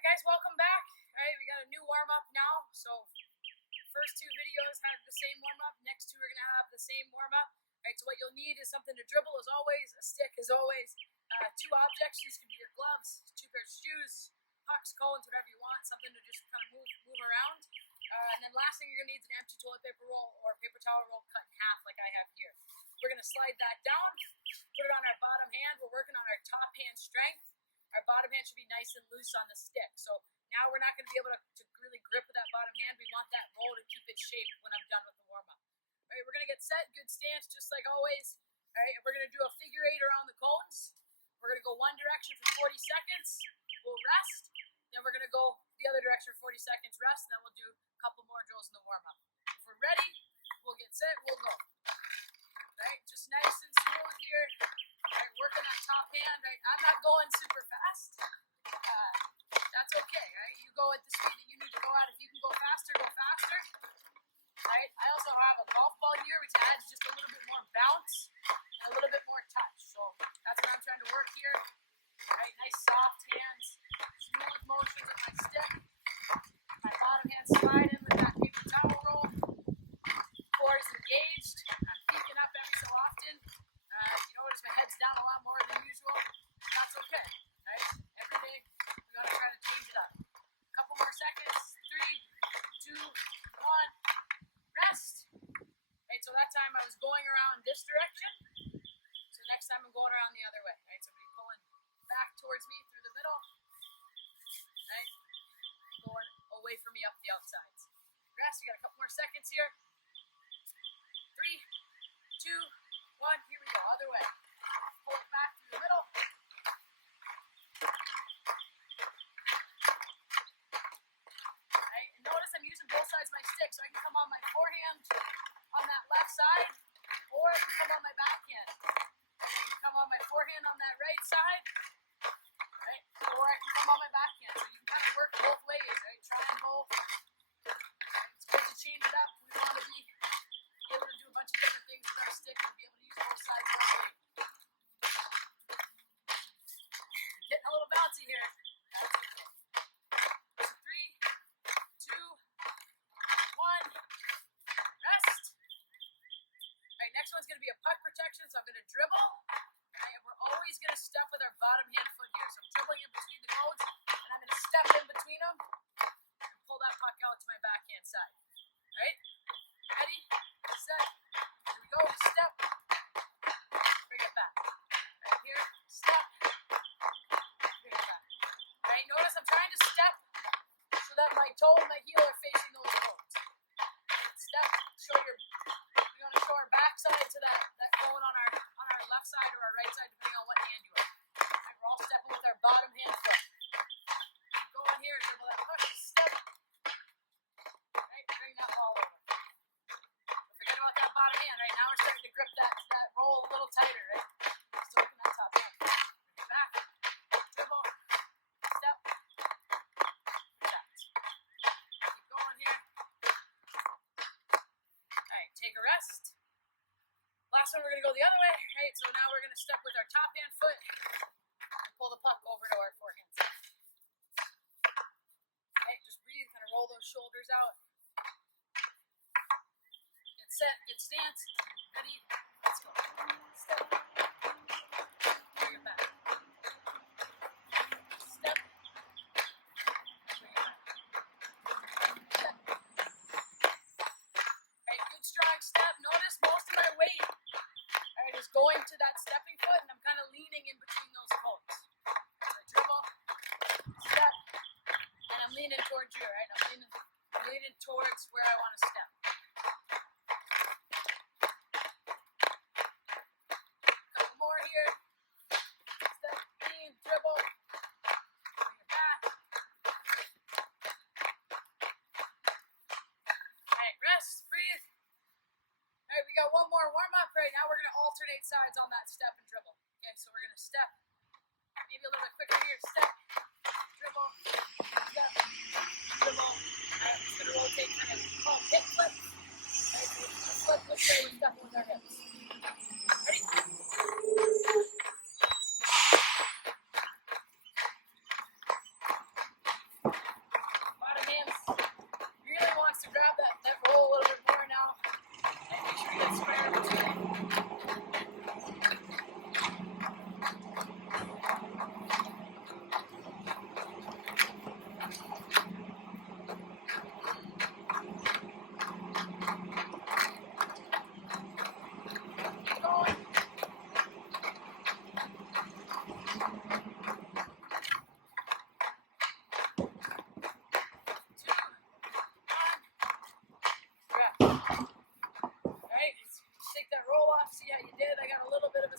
Alright guys, welcome back. Alright, we got a new warm-up now. So first two videos had the same warm-up. Next two are going to have the same warm-up. Alright, so what you'll need is something to dribble as always, a stick as always, two objects. These could be your gloves, two pairs of shoes, pucks, cones, whatever you want, something to just kind of move around. And then last thing you're going to need is an empty toilet paper roll or paper towel roll cut in half like I have here. We're going to slide that down, put it on our bottom hand. We're working on our top hand strength. Our bottom hand should be nice and loose on the stick. So now we're not going to be able to really grip with that bottom hand. We want that roll to keep its shape when I'm done with the warm-up. All right, we're going to get set, good stance, just like always. All right, and we're going to do a figure 8 around the cones. We're going to go one direction for 40 seconds. We'll rest. Then we're going to go the other direction for 40 seconds, rest, and then we'll do a couple more drills in the warm-up. If we're ready, we'll get set, we'll go. All right, just nice and smooth here. All right, working on top hand. Right, I'm not going super fast. That's okay. Right, you go at the speed that you need to go at. If you can go faster, go faster. Right. I also have a golf ball here, which adds just a little bit more bounce and a little bit more touch. So that's what I'm trying to work here. All right, nice soft hands, smooth motions with my stick. My bottom hand slide in with that paper towel roll. Core is engaged. I'm peeking up every so often. You notice my head's down a lot more than usual. That's okay. Right? Every day, we're going to try to change it up. A couple more seconds. 3, 2, 1. Rest. Right, so that time I was going around this direction. So next time I'm going around the other way. Right, somebody pulling back towards me through the middle. Right, and going away from me up the outsides. Rest. You got a couple more seconds here. 3, 2, 1. Here we go. Other way. Pull it back through the middle. Right, and notice I'm using both sides of my stick, so I can come on my forehand on that left side, or I can come on my backhand. I can come on my forehand on that right side, right, or I can come on my backhand. So you can kind of work both ways, right? Try and both. It's good to change it up. We want to be able to do a bunch of different things with our stick and be able to use both sides of our weight. Getting a little bouncy here. That's okay. 3, 2, 1. Rest. Alright, next one's going to be a puck protection, so I'm going to dribble. Right, and we're always going to step with our bottom hand foot here. So I'm dribbling in between the cones, and I'm going to step in between them and pull that puck out to my backhand side. Right? Ready? Set. Here we go. Step. Bring it back. Right here. Step. Bring it back. Right? Notice I'm trying to step so that my toe and my heel are facing those cones. Step. We're going to show our back side to that cone on our left side or our right side, depending on what hand you are. Right, we're all stepping with our bottom hand foot. Keep going here. Dribble that push. Step. Right? Bring that ball over. Forget about that bottom hand, right? Now we're starting to grip that roll a little tighter, right? Still working that top hand. Bring it back. Dribble. Step. Protect. Keep going here. Alright, take a rest. Last one, we're going to go the other way, right? So now we're going to step with our top hand foot and pull the puck over to our forehand side. Okay, just breathe, kind of roll those shoulders out. Get set, good stance. Ready? Let's go. Step. Bring it back. Step. Bring it back. Step. Alright, good strong step. Notice most of my weight is going to that stepping foot, and I'm kind of leaning in between those cones. So I dribble, step, and I'm leaning towards you, right? I'm leaning towards where I want to step. Couple more here. Step, lean, dribble, bring it back. Alright, rest, breathe. Alright, we got one more warm-up. Right now we're going to alternate sides on that step and dribble. Okay, so we're going to step. Maybe a little bit quicker here. Step, dribble, step, dribble. Alright, I'm just going to rotate kind of called hip flip. Alright, so we're going to flip this way, we're stepping with our hips. Ready?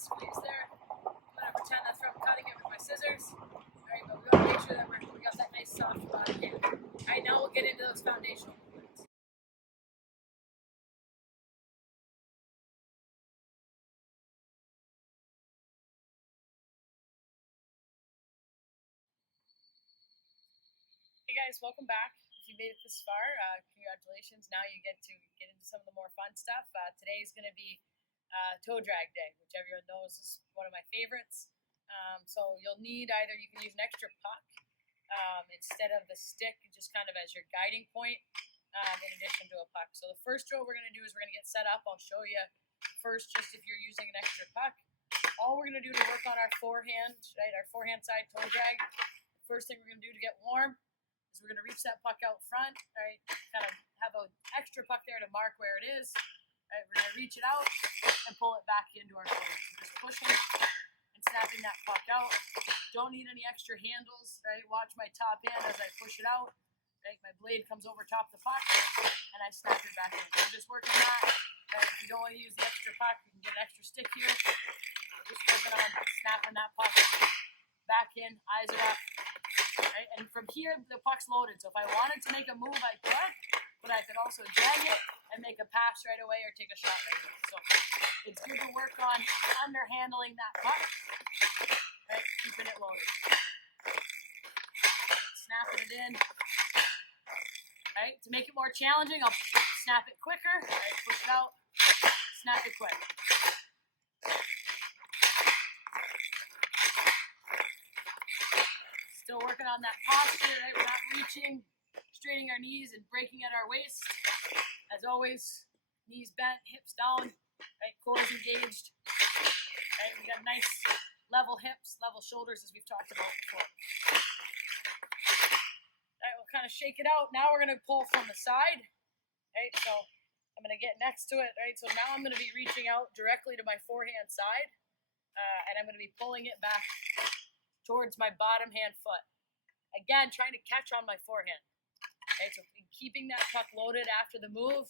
squeeze there. I'm gonna pretend that's from cutting it with my scissors. Alright, but we wanna make sure that we got that nice soft body hand. Alright, now we'll get into those foundational movements. Hey guys, welcome back. If you made it this far, congratulations. Now you get to get into some of the more fun stuff. Today is going to be toe drag day, which everyone knows is one of my favorites. So you'll need either, you can use an extra puck instead of the stick, just kind of as your guiding point in addition to a puck. So the first drill we're going to do is we're going to get set up. I'll show you first just if you're using an extra puck. All we're going to do to work on our forehand, right, our forehand side toe drag, first thing we're going to do to get warm is we're going to reach that puck out front, right? Kind of have an extra puck there to mark where it is. Right? We're going to reach it out and pull it back into our forehand. So just pushing and snapping that puck out. Don't need any extra handles, right? Watch my top hand as I push it out. Right? My blade comes over top the puck and I snap it back in. So I'm just working that. Right? If you don't want to use the extra puck, you can get an extra stick here. Just working on snapping that puck back in, eyes are up. Right? And from here, the puck's loaded. So if I wanted to make a move, I could, but I could also drag it and make a pass right away or take a shot right away. So it's good to work on underhandling that puck, right? Keeping it loaded. Snapping it in. Right? To make it more challenging, I'll snap it quicker. Right? Push it out. Snap it quick. Still working on that posture, right? We're not reaching, straightening our knees and breaking at our waist. As always, knees bent, hips down, right? Core is engaged. Right? We got nice level hips, level shoulders as we've talked about before. Right, we'll kind of shake it out. Now we're gonna pull from the side. Right, so I'm gonna get next to it, right? So now I'm gonna be reaching out directly to my forehand side, and I'm gonna be pulling it back towards my bottom hand foot. Again, trying to catch on my forehand. Okay, so keeping that puck loaded after the move.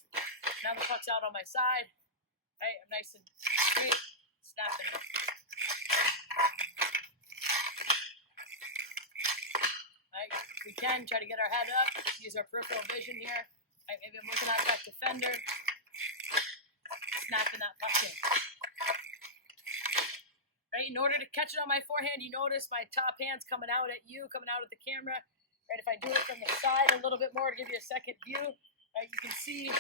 Now the puck's out on my side. Right, I'm nice and straight, snapping it. Right, if we can, try to get our head up, use our peripheral vision here. Right, maybe I'm looking at that defender, snapping that puck in. Right, in order to catch it on my forehand, you notice my top hand's coming out at you, coming out at the camera. Right, if I do it from the side a little bit more to give you a second view, right, you can see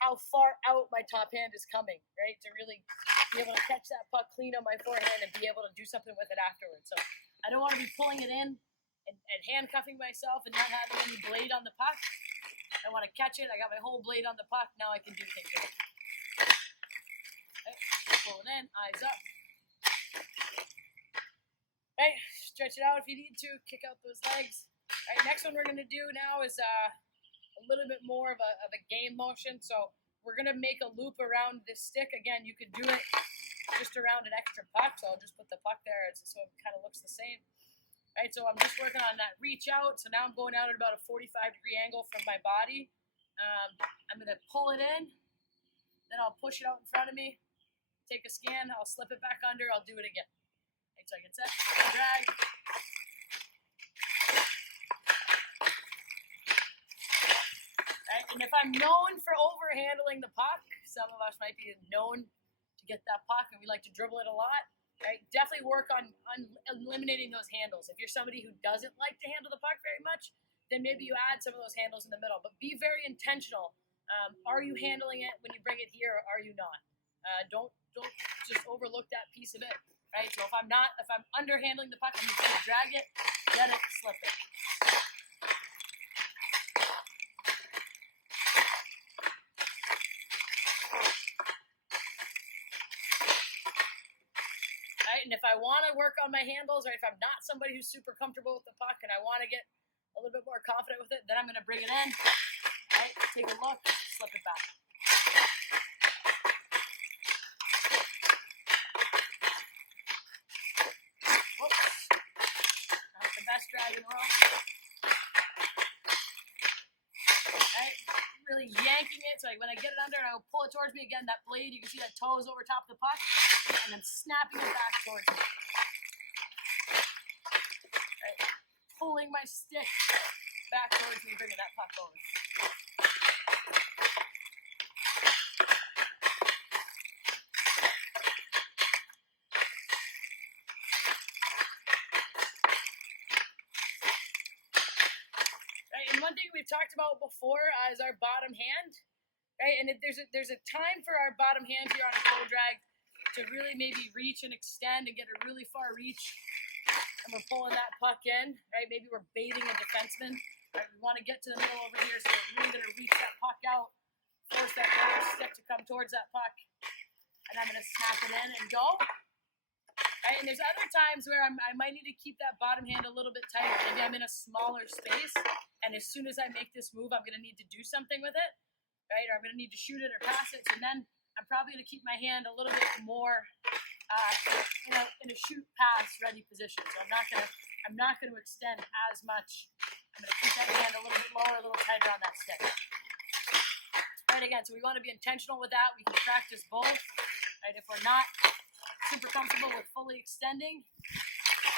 how far out my top hand is coming, right, to really be able to catch that puck clean on my forehand and be able to do something with it afterwards. So I don't want to be pulling it in and handcuffing myself and not having any blade on the puck. I want to catch it. I got my whole blade on the puck. Now I can do things with it. Okay, pull it in, eyes up. Okay, stretch it out if you need to. Kick out those legs. All right, next one we're going to do now is a little bit more of a game motion. So we're going to make a loop around this stick. Again, you could do it just around an extra puck. So I'll just put the puck there so it kind of looks the same. All right, so I'm just working on that reach out. So now I'm going out at about a 45-degree angle from my body. I'm going to pull it in. Then I'll push it out in front of me. Take a scan. I'll slip it back under. I'll do it again. So I get set, drag. Right, and if I'm known for overhandling the puck, some of us might be known to get that puck and we like to dribble it a lot. Right, definitely work on eliminating those handles. If you're somebody who doesn't like to handle the puck very much, then maybe you add some of those handles in the middle. But be very intentional. Are you handling it when you bring it here, or are you not? Don't just overlook that piece of it. Right, so if I'm underhandling the puck, I'm just gonna drag it, get it, slip it. Right, and if I want to work on my handles, or if I'm not somebody who's super comfortable with the puck and I want to get a little bit more confident with it, then I'm gonna bring it in. Right, take a look, slip it back. Drag in a row. Right, really yanking it. So when I get it under and I pull it towards me again, that blade, you can see that toe is over top of the puck. I'm and I'm snapping it back towards me. Right? Pulling my stick back towards me, bringing that puck over. Right? And one thing we've talked about before is our bottom hand. Right? And there's a time for our bottom hand here on a toe drag to really maybe reach and extend and get a really far reach. And we're pulling that puck in, right? Maybe we're baiting a defenseman. Right? We want to get to the middle over here, so we're really going to reach that puck out, force that lower stick to come towards that puck, and I'm going to snap it in and go. Right? And there's other times where I might need to keep that bottom hand a little bit tighter. Maybe I'm in a smaller space, and as soon as I make this move, I'm going to need to do something with it. Right, or I'm going to need to shoot it or pass it, and then I'm probably going to keep my hand a little bit more in a shoot pass ready position. So I'm not going to extend as much. I'm going to keep that hand a little bit lower, a little tighter on that stick. Right, again, so we want to be intentional with that. We can practice both. Right, if we're not super comfortable with fully extending,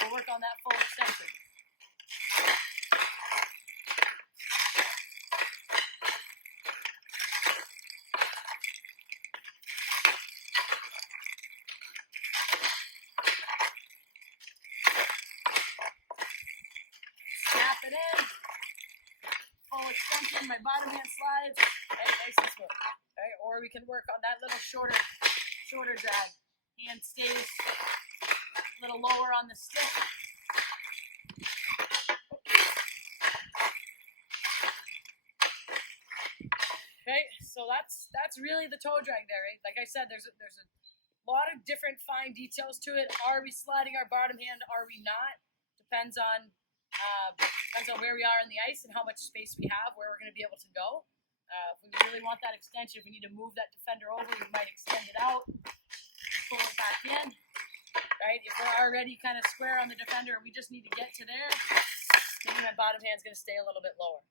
we'll work on that full extension. Snap it in, full extension, my bottom hand slides, right, nice and smooth. Right, or we can work on that little shorter drag. Hand stays a little lower on the stick. Okay, so that's really the toe drag there, right? Like I said, there's a lot of different fine details to it. Are we sliding our bottom hand? Are we not? Depends on where we are on the ice and how much space we have, where we're going to be able to go. If we really want that extension, if we need to move that defender over, we might extend it out, pull it back in. Right? If we're already kind of square on the defender and we just need to get to there, maybe my bottom hand's going to stay a little bit lower.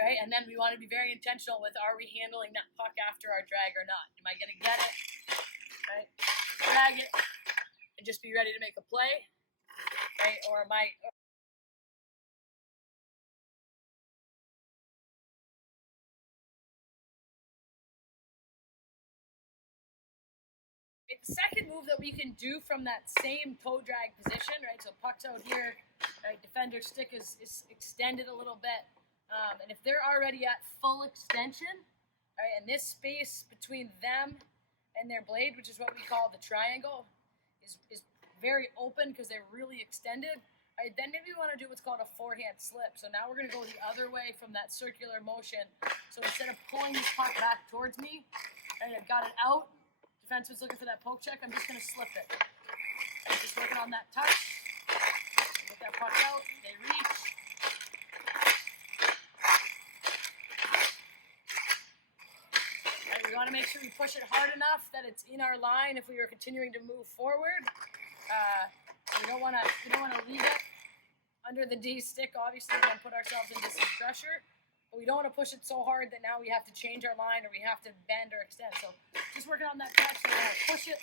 Right? And then we want to be very intentional with, are we handling that puck after our drag or not? Am I going to get it? Right? Drag it and just be ready to make a play. Right? Or am I... The second move that we can do from that same toe drag position, right? So puck's out here, right? Defender stick is extended a little bit. And if they're already at full extension, right, and this space between them and their blade, which is what we call the triangle, is very open because they're really extended, right, then maybe we want to do what's called a forehand slip. So now we're going to go the other way from that circular motion. So instead of pulling this puck back towards me, right, I've got it out, defenseman's looking for that poke check, I'm just going to slip it. I'm just working on that touch, get that puck out, they reach. Right, we want to make sure we push it hard enough that it's in our line if we are continuing to move forward. We don't want to leave it under the D stick, obviously, and then put ourselves into some pressure. But we don't want to push it so hard that now we have to change our line or we have to bend or extend. So just working on that touch, we're going to push it.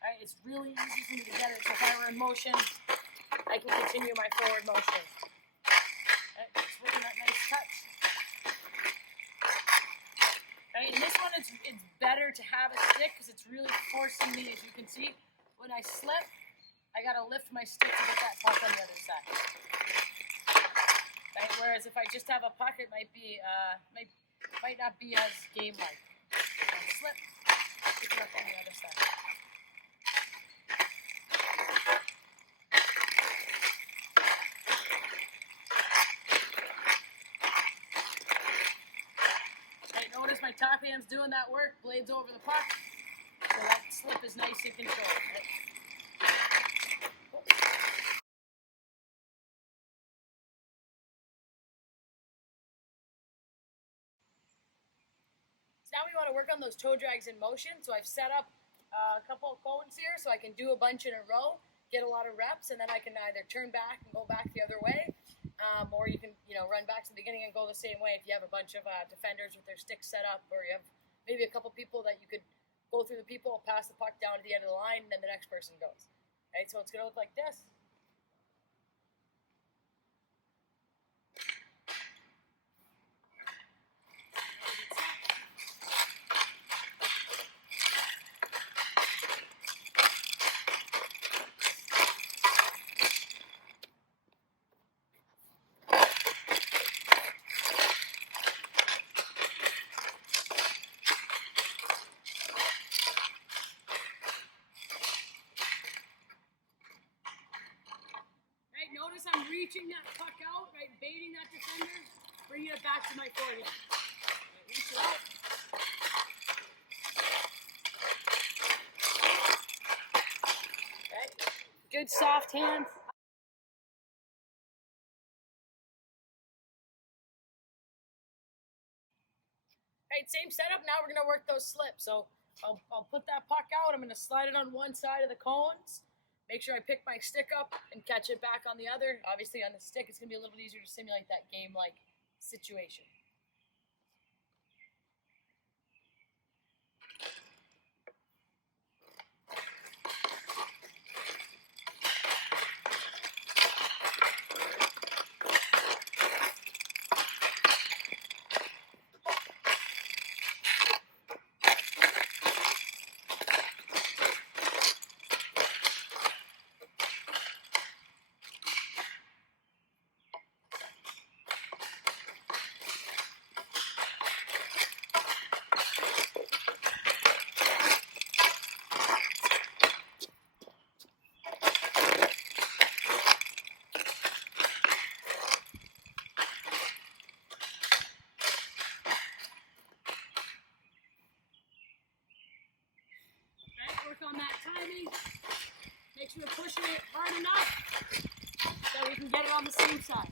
Right, it's really easy for me to get it. So if I were in motion, I can continue my forward motion. Right, just working that nice touch. Right, and this one, it's better to have a stick because it's really forcing me, as you can see. When I slip, I got to lift my stick to get that puck on the other side. Right? Whereas if I just have a puck, it might not be as game-like. Slip, pick it up on the other side. Right, notice my top hand's doing that work, blades over the puck, so that slip is nice and controlled. Right? Now we want to work on those toe drags in motion. So I've set up a couple of cones here so I can do a bunch in a row, get a lot of reps, and then I can either turn back and go back the other way, or you can run back to the beginning and go the same way if you have a bunch of defenders with their sticks set up, or you have maybe a couple people that you could go through the people, pass the puck down to the end of the line, and then the next person goes. Right, so it's going to look like this. Notice I'm reaching that puck out, right, baiting that defender, bringing it back to my forehand. Right, reach it out. Right. Good soft hand. Right, same setup. Now we're gonna work those slips. So I'll put that puck out. I'm gonna slide it on one side of the cones. Make sure I pick my stick up and catch it back on the other. Obviously on the stick, it's going to be a little bit easier to simulate that game-like situation. On that timing, make sure we're pushing it hard enough so we can get it on the same side.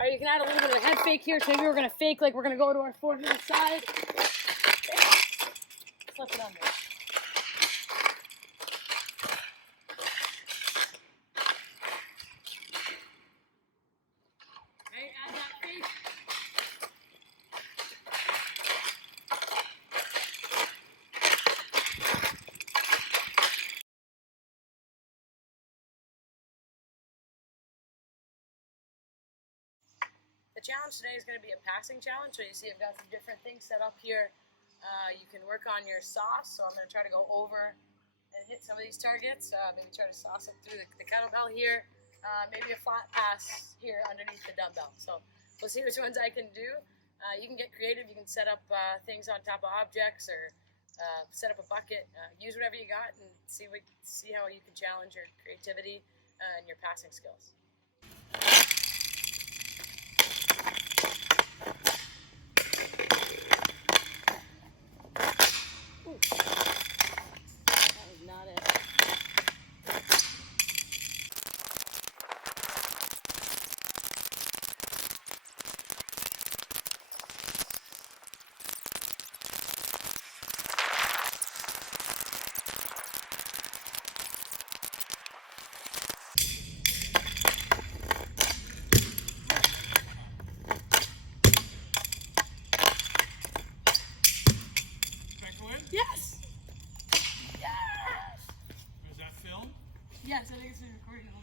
Alright, you can add a little bit of a head fake here, so maybe we're going to fake like we're going to go to our forehand side. Slip it under. Okay, add that fake. The challenge today is going to be a passing challenge. So you see I've got some different things set up here. You can work on your sauce. So I'm going to try to go over and hit some of these targets. Maybe try to sauce it through the kettlebell here. Maybe a flat pass here underneath the dumbbell. So we'll see which ones I can do. You can get creative. You can set up things on top of objects or set up a bucket. Use whatever you got and see how you can challenge your creativity and your passing skills. Yes! Yes! Is that film? Yes, I think it's been recording.